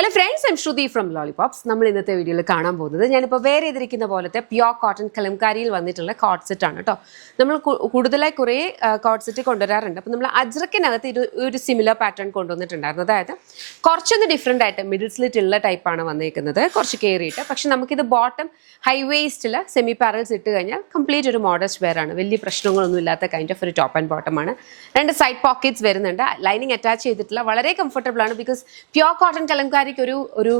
Hello friends, I'm Shruti from lollipops. നമ്മൾ ഇന്നത്തെ വീഡിയോയിൽ കാണാൻ പോകുന്നത് ഞാനിപ്പോൾ വേറെ ചെയ്തിരിക്കുന്ന പോലത്തെ പ്യോർ കോട്ടൺ കലംകാരിയിൽ വന്നിട്ടുള്ള കോട്ട് സെറ്റ് ആണ് കേട്ടോ. നമ്മൾ കൂടുതലായി കുറേ കോട്ട് സെറ്റ് കൊണ്ടുവരാറുണ്ട്. അപ്പോൾ നമ്മൾ അജ്രക്കിനകത്ത് ഒരു സിമിലർ പാറ്റേൺ കൊണ്ടുവന്നിട്ടുണ്ടായിരുന്നു. അതായത് കുറച്ചൊന്ന് ഡിഫറെൻ്റ് ആയിട്ട് മിഡിൽ സ്ലിറ്റ് ഉള്ള ടൈപ്പാണ് വന്നിരിക്കുന്നത്, കുറച്ച് കയറിയിട്ട്. പക്ഷെ നമുക്കിത് ബോട്ടം ഹൈ വേസ്റ്റിൽ സെമി പാരൽസ് ഇട്ട് കഴിഞ്ഞാൽ കംപ്ലീറ്റ് ഒരു മോഡസ്റ്റ് വെയർ ആണ്. വലിയ പ്രശ്നങ്ങളൊന്നും ഇല്ലാത്ത കൈൻഡ് ഓഫ് ഒരു ടോപ്പ് ആൻഡ് ബോട്ടം ആണ്. 2 സൈഡ് പോക്കറ്റ്സ് വരുന്നുണ്ട്. ലൈനിങ് അറ്റാച്ച് ചെയ്തിട്ടില്ല, വളരെ കംഫർട്ടബിൾ ആണ്. ബിക്കോസ് പ്യോർ കോട്ടൺ കലംകാരിക്ക് ഒരു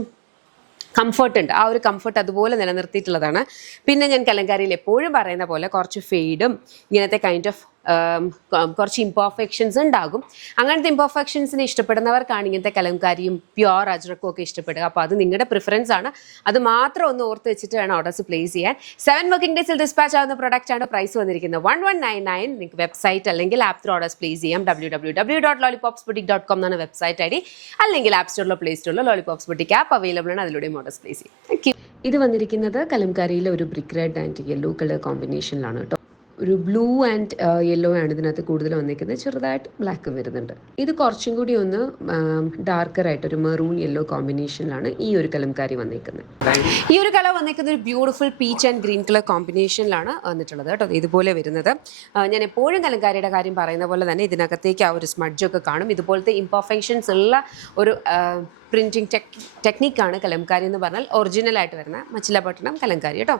കംഫർട്ട് ഉണ്ട്. ആ ഒരു കംഫർട്ട് അതുപോലെ നിലനിർത്തിയിട്ടുള്ളതാണ്. പിന്നെ ഞാൻ കലങ്കാരിയിൽ എപ്പോഴും പറയുന്ന പോലെ കുറച്ച് ഫെയ്ഡും ഇങ്ങനത്തെ കൈൻഡ് ഓഫ് കുറച്ച് ഇംപെർഫെക്ഷൻസ് ഉണ്ടാകും. അങ്ങനത്തെ ഇംപെർഫെക്ഷൻസിനെ ഇഷ്ടപ്പെടുന്നവർക്കാണ് ഇങ്ങനത്തെ കലംകാരിയും പ്യോർ അജ്രക്കും ഒക്കെ ഇഷ്ടപ്പെടുക. അപ്പോൾ അത് നിങ്ങളുടെ പ്രിഫറൻസ് ആണ്. അത് മാത്രം ഒന്ന് ഓർത്ത് വെച്ചിട്ട് വേണം ഓർഡേഴ്സ് പ്ലേസ് ചെയ്യാൻ. 7 വർക്കിംഗ് ഡേയ്സിൽ ഡിസ്പാച്ച് ആവുന്ന പ്രൊഡക്റ്റ് ആണ്. പ്രൈസ് വന്നിരിക്കുന്നത് 1199. നിങ്ങൾക്ക് വെബ്സൈറ്റ് അല്ലെങ്കിൽ ആപ്പ് ത്രൂ ഓർഡേഴ്സ് പ്ലേസ് ചെയ്യാം. www.lollipopsboutique.com എന്നാണ് വെബ്സൈറ്റ് ഐ ഡി. അല്ലെങ്കിൽ ആപ്പ് സ്റ്റോറിലോ പ്ലേ സ്റ്റോറിലോ ലോളിപോപ്സ് ബുട്ടിക് ആപ്പ് അവൈലബിൾ ആണ്. അതിലൂടെ ഓർഡേഴ്സ് പ്ലേസ് ചെയ്യാം. Thank you. ഇത് വന്നിരിക്കുന്നത് കലംകാരിയിലെ ഒരു brick red and yellow colour കോമ്പിനേഷനിലാണ് കേട്ടോ. ഒരു ബ്ലൂ ആൻഡ് യെല്ലോ ആണ് ഇതിനകത്ത് കൂടുതൽ വന്നിരിക്കുന്നത്. ചെറുതായിട്ട് ബ്ലാക്ക് വരുന്നുണ്ട്. ഇത് കുറച്ചും കൂടി ഒന്ന് ഡാർക്കർ ആയിട്ട് ഒരു മെറൂൺ യെല്ലോ കോമ്പിനേഷനിലാണ് ഈ ഒരു കലംകാരി വന്നിരിക്കുന്നത്. ഈ ഒരു കളർ വന്നിരിക്കുന്നത് ഒരു beautiful peach and green colour കോമ്പിനേഷനിലാണ് വന്നിട്ടുള്ളത് കേട്ടോ. ഇതുപോലെ വരുന്നത്. ഞാൻ എപ്പോഴും കലംകാരിയുടെ കാര്യം പറയുന്ന പോലെ തന്നെ ഇതിനകത്തേക്ക് ആ ഒരു സ്മഡ്ജൊക്കെ കാണും. ഇതുപോലത്തെ ഇംപെർഫെക്ഷൻസ് ഉള്ള ഒരു പ്രിൻറ്റിങ് ടെക്നിക്കാണ് കലംകാരി എന്ന് പറഞ്ഞാൽ. ഒറിജിനലായിട്ട് വരുന്ന മച്ചിലപട്ടണം കലംകാരി കേട്ടോ.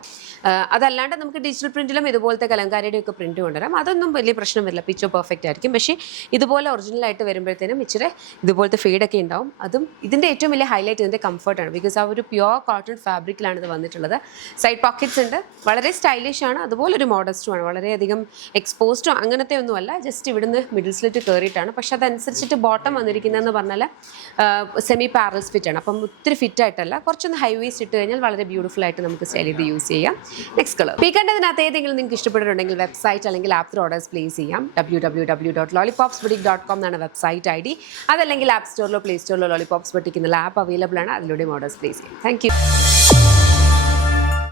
അതല്ലാണ്ട് നമുക്ക് ഡിജിറ്റൽ പ്രിൻറ്റിലും ഇതുപോലത്തെ കലംകാരിയുടെ ഒക്കെ പ്രിൻറ്റ് കൊണ്ടുവരാം. അതൊന്നും വലിയ പ്രശ്നം വരില്ല, പിക്ചർ പെർഫെക്റ്റ് ആയിരിക്കും. പക്ഷേ ഇതുപോലെ ഒറിജിനലായിട്ട് വരുമ്പോഴത്തേനും ഇച്ചിരി ഇതുപോലത്തെ ഫെയ്ഡൊക്കെ ഉണ്ടാവും. അതും ഇതിൻ്റെ ഏറ്റവും വലിയ ഹൈലൈറ്റ് ഇതിൻ്റെ കംഫർട്ടാണ്. ബിക്കോസ് ആ ഒരു പ്യോർ കോട്ടൺ ഫാബ്രിക്കിലാണ് ഇത് വന്നിട്ടുള്ളത്. സൈഡ് പോക്കറ്റ്സ് ഉണ്ട്, വളരെ സ്റ്റൈലിഷ് ആണ്. അതുപോലെ ഒരു മോഡസ്റ്റുമാണ്, വളരെയധികം എക്സ്പോസ്ഡോ അങ്ങനത്തെ ഒന്നുമല്ല. ജസ്റ്റ് ഇവിടുന്ന് മിഡിൽ സ്ലിറ്റ് കയറിയിട്ടാണ്. പക്ഷെ അതനുസരിച്ചിട്ട് ബോട്ടം വന്നിരിക്കുന്നതെന്ന് പറഞ്ഞാൽ സെമി പാരൽസ് ഫിറ്റ് ആണ്. അപ്പം ഒത്തിരി ഫിറ്റ് ആയിട്ടല്ല, കുറച്ചൊന്ന് ഹൈ വേസ്റ്റ് ഇട്ട് കഴിഞ്ഞാൽ വളരെ ബ്യൂട്ടിഫുൾ ആയിട്ട് നമുക്ക് സ്റ്റൈൽ ചെയ്ത് യൂസ് ചെയ്യാം. നെക്സ്റ്റ് കളർ പീക്കണ്ടതിനകത്ത് ഏതെങ്കിലും നിങ്ങൾക്ക് ഇഷ്ടപ്പെട്ടിട്ടുണ്ടെങ്കിൽ വെബ്സൈറ്റ് അല്ലെങ്കിൽ ആപ്പ് ത്രൂ ഓർഡേഴ്സ് പ്ലേസ് ചെയ്യാം. www.lollipopsboutique.com എന്നാണ് വെബ്സൈറ്റ് ഐ ഡി. അതല്ലെങ്കിൽ ആപ്പ് സ്റ്റോറിലോ പ്ലേ സ്റ്റോറിലോ ലോളിപോപ്സ് ബുട്ടിക് എന്നുള്ള ആപ്പ് അവൈലബിൾ ആണ്. അതിലൂടെ ഓർഡേഴ്സ് പ്ലേസ് ചെയ്യാം. Thank U.